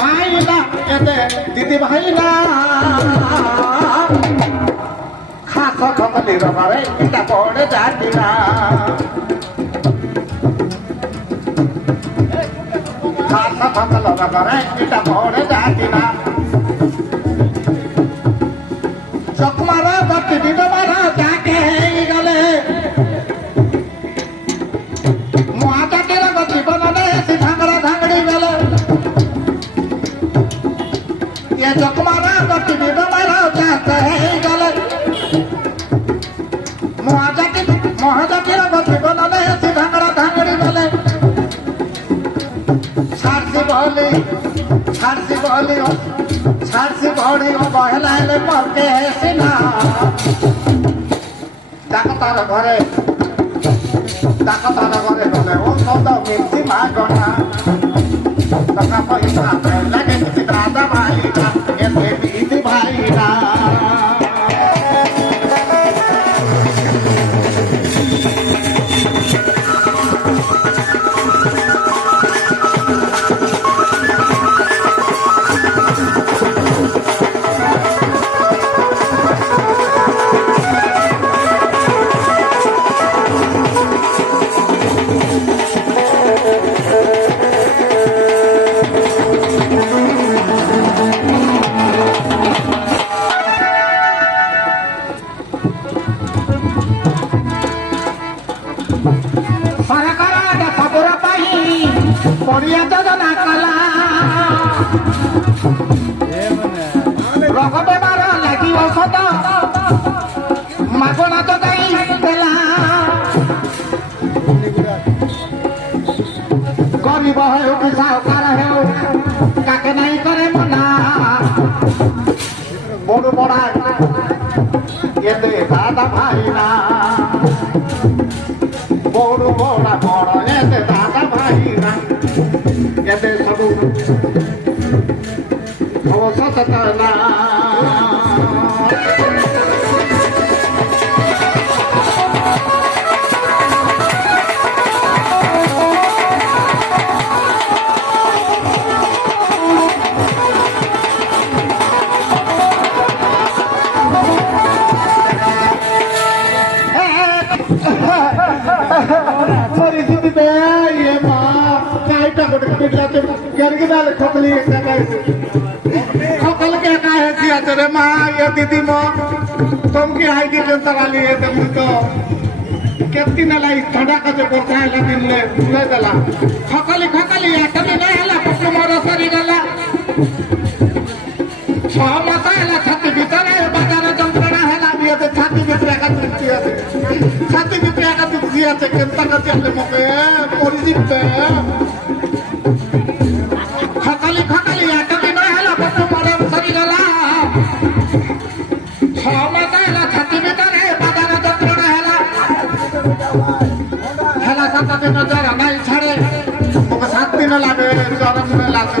ভাই না এতে দিদি ভাই না খাস খবলি বাবারে এটা পড়ে যাতি না খাস খবল বাবারে এটা পড়ে যাতি না চকমারা ভক্তি বিধবারা যাকে গেলে মহাজাতির জীবনে ধাঙ্গড়া ধাঙ্গড়ি গেলে এ চকমারা ভক্তি বিধবারা যাকে গেলে মহাজাতির জীবনে ধাঙ্গড়া ধাঙ্গড়ি গেলে ছাড়ছি বলি বহলাইলে পরকে সিনা ডাক্তার ঘরে গলে ও সদ মিলছি মাগনা টাকা পয়সা লাগে কিছু দাদা ভাইরা এসে দিদি ভাইরা পড়িয়া যোজনা কলা রোগ বেমার লাগি ঔষধ মাগনা যোগাই দেলা গরিব হেউ কি সাহুকার হেউ কাকে নাই করে মনা বড় বড়া এতে দাদা ভাই না বড় বড়া বড় এতে দাদা ভাই না এতে সবু সতনা खकल के कहे तेरे माँ ये दीदी माँ तुम की हाई की जनता वाली है तुम तो कितनी न लाई ठंडा का जो बोलता है दिन ले दला खकली आटमी नहीं हला पक्के मोरा सरी गला छह माता हला छाती भीतर है बाजार जंत्रणा हला भी है छाती भीतर का तुलसी है छाती भीतर का तुलसी है कितना का चलने मोके पूरी जीते खकली आटमी नहीं हला पक्के मोरा सरी गला छह माता हला छाती भीतर है बाजार जंत्रणा हला सात दिन जरा नहीं छाड़े 7 दिन लागे गरम में लागे